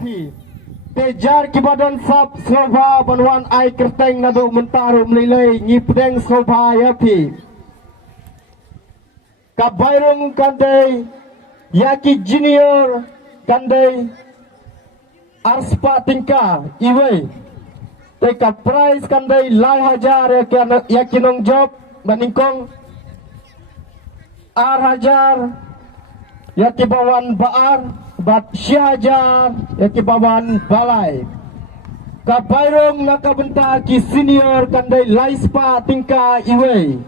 pi tejar kibadan sab Slova banwan ai kerteng nadu mentaru melilai ngipdeng Slova ya pi kabairung kandai yaki junior kandai arspa tingka iwe teka prize kandai lai hajar yaki nong job maningkong ar hajar yaki bawan baar bat syahajar yaki bawan balai kabairong nakabenta ki senior kandai laispa tingka iwe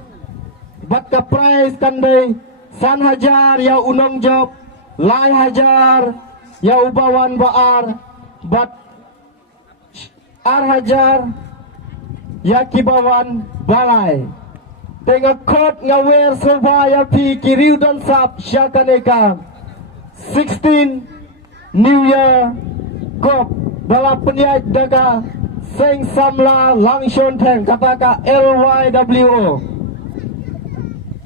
bat ka prize kandai san hajar ya unong job lai hajar ya ubawan baar bat ar hajar ya kibawan balai tengah kot ngawer sobaya pi kiriu dan sap syakaneka 16 New Year Cup dalam peniai daga Seng Samla Langshon Teng kataka LYWO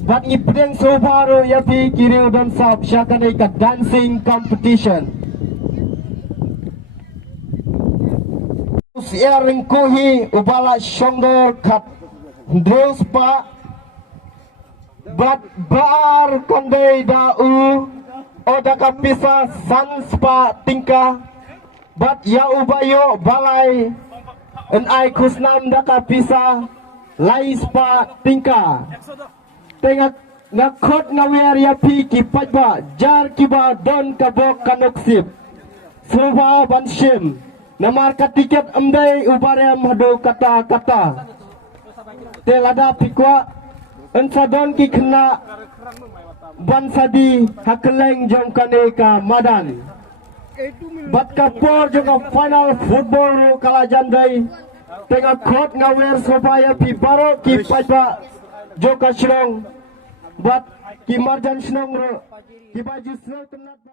bat ngipdeng sobaro ya pi kiriu dan sap syakaneka dancing competition siaring kuhi ubala shongdor kat Deus pa bat bar kandai dau oda kapisa sanspa tingka bat ya ubayo balai en ai kusnam da kapisa laispa tingka tengah ngakot ngawer ya pi ki pajba jar kiba don kabok kanoksip Slova banshim namar tiket amdai ubarem hadu kata-kata telada pikwa ensadon ki kena bansadi hakeleng jom kaneka madan bat kapor juga final football kala jandai tengah kot ngawer sobaya pi baro ki pajba joka shrong bat ki marjan shnong ro ki baju shrong